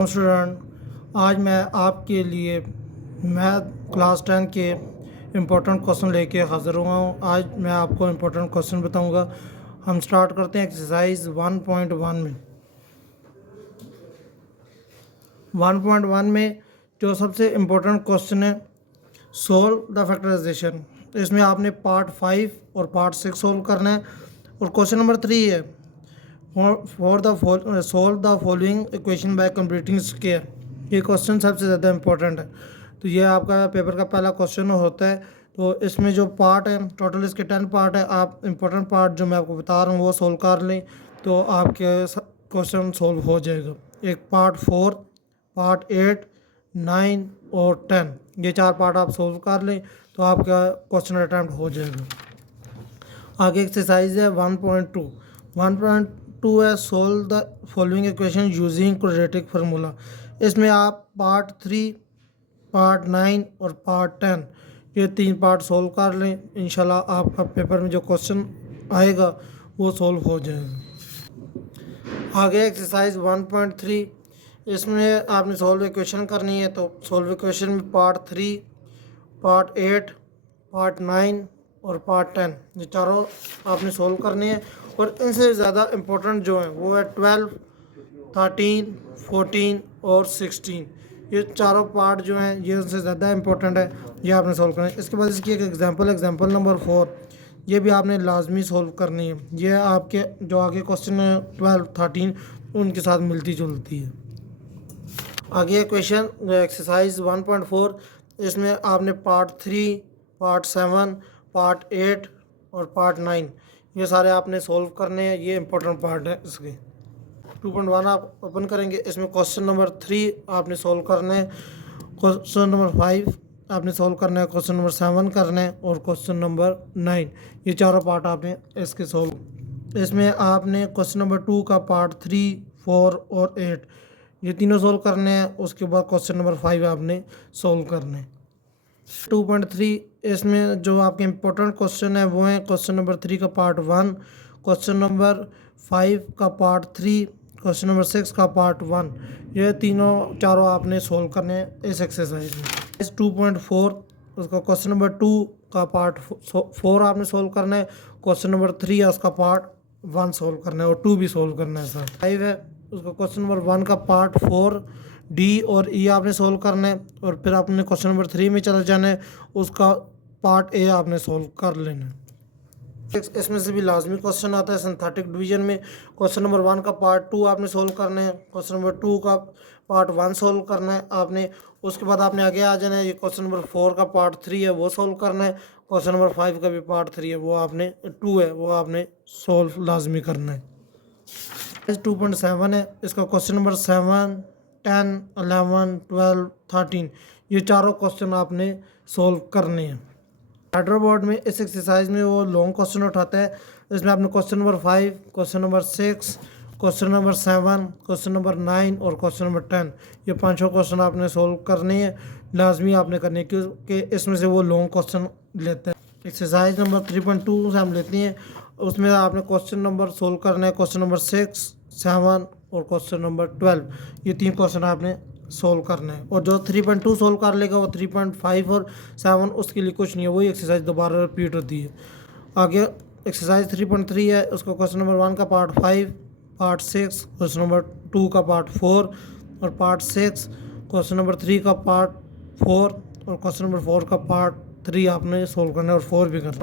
Student, आज मैं आपके लिए मैथ क्लास 10 के इम्पोर्टेंट क्वेश्चन लेके हाज़िर हुआ हूँ। आज मैं आपको इम्पोर्टेंट क्वेश्चन बताऊँगा। हम स्टार्ट करते हैं एक्सरसाइज 1.1 में। 1.1 में जो सबसे इम्पोर्टेंट क्वेश्चन है, सोल्व द फैक्टराइजेशन। इसमें आपने पार्ट 5 और पार्ट 6 सोल्व करना है। और क्वेश्चन नंबर 3 है solve the following equation by completing square. ये क्वेश्चन सबसे ज़्यादा इंपॉर्टेंट है। तो ये आपका पेपर का पहला क्वेश्चन होता है। तो इसमें जो पार्ट है, टोटल इसके 10 पार्ट है। आप इंपॉर्टेंट पार्ट जो मैं आपको बता रहा हूँ वो सोल्व कर लें तो आपके क्वेश्चन सोल्व हो जाएगा। एक पार्ट 4, पार्ट 8, 9 और 10, ये 4 पार्ट आप सोल्व कर लें तो आपका क्वेश्चन अटैम्प्ट हो जाएगा। आगे एक्सरसाइज है 1.2। 1.2 है solve the following equation using quadratic formula. इसमें आप पार्ट 3, पार्ट 9 और पार्ट 10 ये 3 पार्ट सोल्व कर लें। इंशाल्लाह आपका पेपर में जो क्वेश्चन आएगा वो सोल्व हो जाएगा। आगे एक्सरसाइज 1.3। इसमें आपने सोल्व इक्वेशन करनी है। तो सोल्व इक्वेशन में पार्ट 3, पार्ट 8, पार्ट 9 और पार्ट 10 ये चारों आपने सोल्व करने हैं। और इनसे ज़्यादा इम्पोर्टेंट जो है वो है 12, 13, 14 और 16। ये चारों पार्ट जो हैं ये उनसे ज़्यादा इम्पोर्टेंट है, ये आपने सोल्व करना है। इसके बाद इसकी एक एग्जांपल नंबर 4, ये भी आपने लाजमी सोल्व करनी है। ये आपके जो आगे क्वेश्चन है 12, 13 उनके साथ मिलती जुलती है। आगे क्वेश्चन एक्सरसाइज 1.4। इसमें आपने पार्ट 3, पार्ट 7, पार्ट 8 और पार्ट 9 ये सारे आपने सोल्व करने हैं। ये इंपॉर्टेंट पार्ट है इसके। 2.1 आप ओपन करेंगे। इसमें क्वेश्चन नंबर 3 आपने सोल्व करना है, क्वेश्चन नंबर 5 आपने सोल्व करना है, क्वेश्चन नंबर 7 करना है और क्वेश्चन नंबर 9 ये चारों पार्ट आपने इसके सोल्व। इसमें आपने क्वेश्चन नंबर 2 का पार्ट 3, 4 और 8 ये तीनों सोल्व करने हैं। उसके बाद क्वेश्चन नंबर 5 आपने सोल्व करने हैं। 2.3 इसमें जो आपके इम्पोर्टेंट क्वेश्चन है वो है क्वेश्चन नंबर 3 का पार्ट 1, क्वेश्चन नंबर 5 का पार्ट 3, क्वेश्चन नंबर 6 का पार्ट 1 ये तीनों चारों आपने सोल्व करने हैं इस एक्सरसाइज में। इस 2.4 उसका क्वेश्चन नंबर 2 का पार्ट 4 आपने सोल्व करना है, क्वेश्चन नंबर 3 है उसका पार्ट 1 सोल्व करना है और 2 भी सोल्व करना है सर। 5 है उसका क्वेश्चन नंबर 1 का पार्ट 4, डी और ई आपने सोल्व करना है और फिर आपने क्वेश्चन नंबर 3 में चले जाना है, उसका पार्ट ए आपने सोल्व कर लेना है। इसमें से भी लाजमी क्वेश्चन आता है सिंथेटिक डिवीजन में। क्वेश्चन नंबर 1 का पार्ट 2 आपने सोल्व करना है, क्वेश्चन नंबर 2 का पार्ट 1 सोल्व करना है आपने। उसके बाद आपने आगे आ जाना है, ये क्वेश्चन नंबर 4 का पार्ट 3 है वो सोल्व करना है, क्वेश्चन नंबर 5 का भी पार्ट 3 है वो आपने 2 है वो आपने सोल्व लाजमी करना है। 2.7 है इसका क्वेश्चन नंबर 7, 10, 11, 12, 13 ये चारों क्वेश्चन आपने सोल्व करने हैं। हैडर बोर्ड में इस एक्सरसाइज में वो लॉन्ग क्वेश्चन उठाता है। इसमें आपने question number 5, question number 6, question number 7, question number 9 और क्वेश्चन नंबर 10 ये पांचों क्वेश्चन आपने सोल्व करने हैं, लाजमी आपने करने क्योंकि इसमें से वो लॉन्ग क्वेश्चन लेते हैं। एक्सरसाइज नंबर 3.2 से हम लेते हैं। उसमें आपने क्वेश्चन नंबर सोल्व करना है, क्वेश्चन नंबर 6, 7 और क्वेश्चन नंबर 12 ये 3 क्वेश्चन आपने सोल्व करना है। और जो 3.2 सोल्व कर लेगा वो 3.5 और 7 उसके लिए कुछ नहीं है, वही एक्सरसाइज दोबारा रिपीट होती है। आगे एक्सरसाइज 3.3 है उसका क्वेश्चन नंबर 1 का पार्ट 5, पार्ट 6, क्वेश्चन नंबर 2 का पार्ट 4 और पार्ट 6, क्वेश्चन नंबर 3 का पार्ट 4 और क्वेश्चन नंबर 4 का पार्ट 3 आपने सोल्व करना है और 4 भी करना है।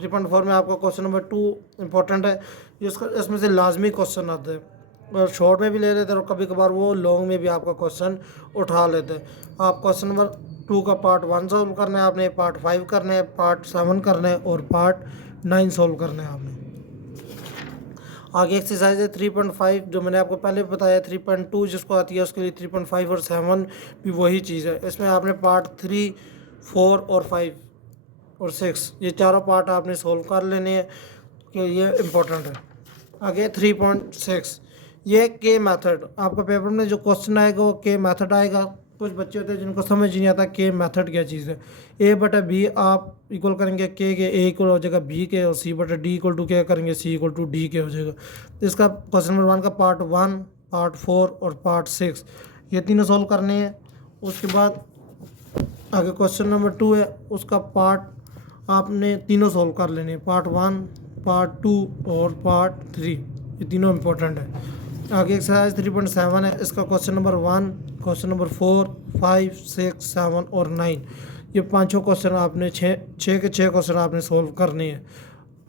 3.4 में आपका क्वेश्चन नंबर 2 इंपॉर्टेंट है, इसमें से लाजमी क्वेश्चन आता है और शॉर्ट में भी ले लेते हैं और कभी कभार वो लॉन्ग में भी आपका क्वेश्चन उठा लेते हैं। आप क्वेश्चन नंबर 2 का पार्ट 1 सोल्व करना है आपने, पार्ट 5 करना है, पार्ट 7 करना है और पार्ट 9 सोल्व करना है आपने। आगे एक्सरसाइज है 3.5 जो मैंने आपको पहले बताया। 3.2 जिसको आती है उसके लिए 3.5 और 7 भी वही चीज़ है। इसमें आपने पार्ट 3, 4 और 5 और 6 ये चारों पार्ट आपने सोल्व कर लेने हैं कि ये इम्पोर्टेंट है। आगे 3.6 ये के मेथड, आपका पेपर में जो क्वेश्चन आएगा वो के मेथड आएगा। कुछ बच्चे होते हैं जिनको समझ नहीं आता के मेथड क्या चीज़ है। ए बटा बी आप इक्वल करेंगे के ए इक्वल हो जाएगा बी के और सी बटा डी इक्वल टू क्या करेंगे सी इक्वल टू डी के हो जाएगा। तो इसका क्वेश्चन नंबर 1 का पार्ट 1, पार्ट 4 और पार्ट 6 ये तीनों सॉल्व करने हैं। उसके बाद आगे क्वेश्चन नंबर 2 है, उसका पार्ट आपने तीनों सॉल्व कर लेने हैं, पार्ट 1, पार्ट 2 और पार्ट 3, ये तीनों इंपॉर्टेंट है। आगे एक्सरसाइज 3.7 है, इसका क्वेश्चन नंबर 1, क्वेश्चन नंबर 4, 5, 6, 7 और 9, ये पाँचों क्वेश्चन आपने छः के 6 क्वेश्चन आपने सॉल्व करने हैं।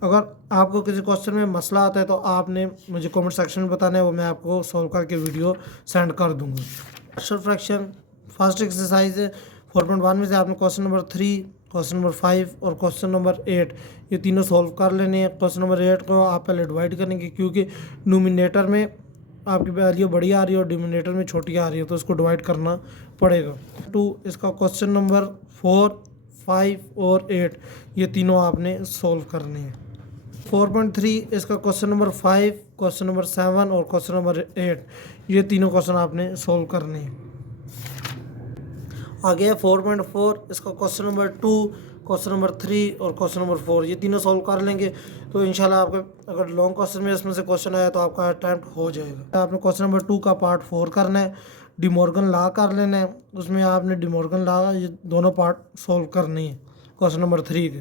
अगर आपको किसी क्वेश्चन में मसला आता है तो आपने मुझे कमेंट सेक्शन में बताना है, वो मैं आपको सॉल्व करके वीडियो सेंड कर दूंगा। पार्शियल फ्रैक्शन फर्स्ट एक्सरसाइज है 4.1 में से आपने क्वेश्चन नंबर 3, क्वेश्चन नंबर 5 और क्वेश्चन नंबर 8 ये तीनों सॉल्व कर लेने हैं। क्वेश्चन नंबर 8 को आप पहले डिवाइड करेंगे, क्योंकि नोमिनेटर में आपकी वैल्यू बड़ी आ रही है और डिनोमिनेटर में छोटी आ रही है, तो इसको डिवाइड करना पड़ेगा। 2 इसका क्वेश्चन नंबर 4, 5 और 8 ये तीनों आपने सॉल्व करने हैं। 4.3 इसका क्वेश्चन नंबर 5, क्वेश्चन नंबर 7 और क्वेश्चन नंबर 8 ये तीनों क्वेश्चन आपने सॉल्व करने हैं। आगे है 4.4 इसका क्वेश्चन नंबर 2, क्वेश्चन नंबर 3 और क्वेश्चन नंबर 4 ये तीनों सॉल्व कर लेंगे तो इंशाल्लाह आपका अगर लॉन्ग क्वेश्चन में इसमें से क्वेश्चन आया तो आपका अटैम्प्ट हो जाएगा। आपने क्वेश्चन नंबर 2 का पार्ट 4 करना है, डिमॉर्गन लॉ कर लेना है, उसमें आपने डिमॉर्गन लॉ ये दोनों पार्ट सॉल्व करने हैं क्वेश्चन नंबर 3 के।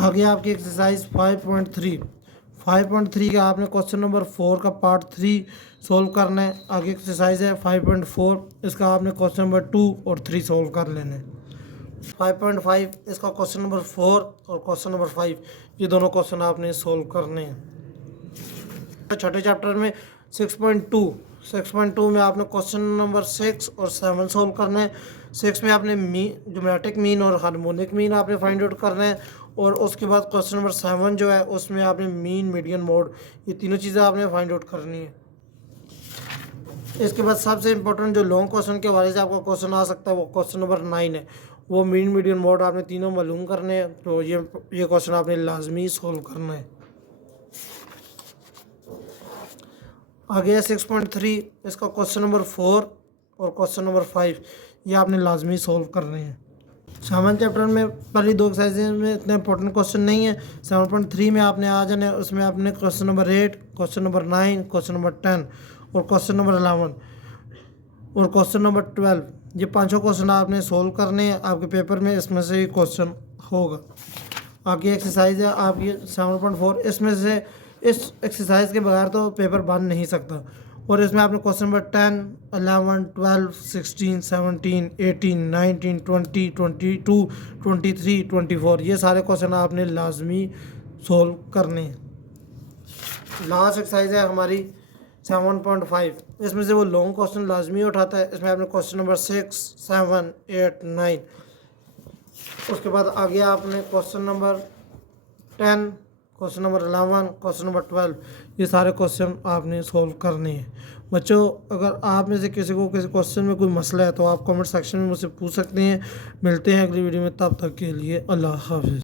आगे आपकी एक्सरसाइज 5.3 का आपने क्वेश्चन नंबर 4 का पार्ट 3 सॉल्व करना है। आगे एक्सरसाइज है 5.4 इसका आपने क्वेश्चन नंबर 2 और 3 सॉल्व कर लेने हैं। 5.5 इसका क्वेश्चन नंबर 4 और क्वेश्चन नंबर 5 ये दोनों क्वेश्चन आपने सॉल्व करने हैं। छठे चैप्टर में 6.2 में आपने क्वेश्चन नंबर 6 और 7 सॉल्व करना है। 6 में आपने ज्योमेट्रिक मीन और हार्मोनिक मीन आपने फाइंड आउट करना है, और उसके बाद क्वेश्चन नंबर 7 जो है उसमें आपने मीन, मीडियन, मोड ये तीनों चीज़ें आपने फाइंड आउट करनी है। इसके बाद सबसे इंपॉर्टेंट जो लॉन्ग क्वेश्चन के हवाले से आपका क्वेश्चन आ सकता है वो क्वेश्चन नंबर 9 है, वो मीन, मीडियन, मोड आपने तीनों मालूम करने हैं, तो ये क्वेश्चन आपने लाजमी सॉल्व करना है। आगे है 6.3 इसका क्वेश्चन नंबर 4 और क्वेश्चन नंबर 5 ये आपने लाजमी सॉल्व करने हैं। 7 चैप्टर में पहली 2 एक्सरसाइज में इतने इंपॉर्टेंट क्वेश्चन नहीं है। 7.3 में आपने आ जाना है, उसमें आपने question number 8, question number 9, question number 10 और क्वेश्चन नंबर 11 और क्वेश्चन नंबर 12 ये पांचों क्वेश्चन आपने सॉल्व करने हैं। आपके पेपर में इसमें से क्वेश्चन होगा। आगे एक्सरसाइज है आपकी 7.4 इसमें से इस एक्सरसाइज के बगैर तो पेपर बन नहीं सकता, और इसमें आपने क्वेश्चन नंबर 10, 11, 12, 16, 17, 18, 19, 20, 22, 23, 24 ये सारे क्वेश्चन आपने लाजमी सॉल्व करने हैं। लास्ट एक्सरसाइज है हमारी 7.5 इसमें से वो लॉन्ग क्वेश्चन लाजमी उठाता है। इसमें आपने क्वेश्चन नंबर 6, 7, 8, 9 उसके बाद आगे आपने question number 10, question number 11, question number 12 ये सारे क्वेश्चन आपने सॉल्व करने हैं। बच्चों अगर आप में से किसी को किसी क्वेश्चन में कोई मसला है तो आप कमेंट सेक्शन में मुझसे पूछ सकते हैं। मिलते हैं अगली वीडियो में, तब तक के लिए अल्लाह हाफ़िज़।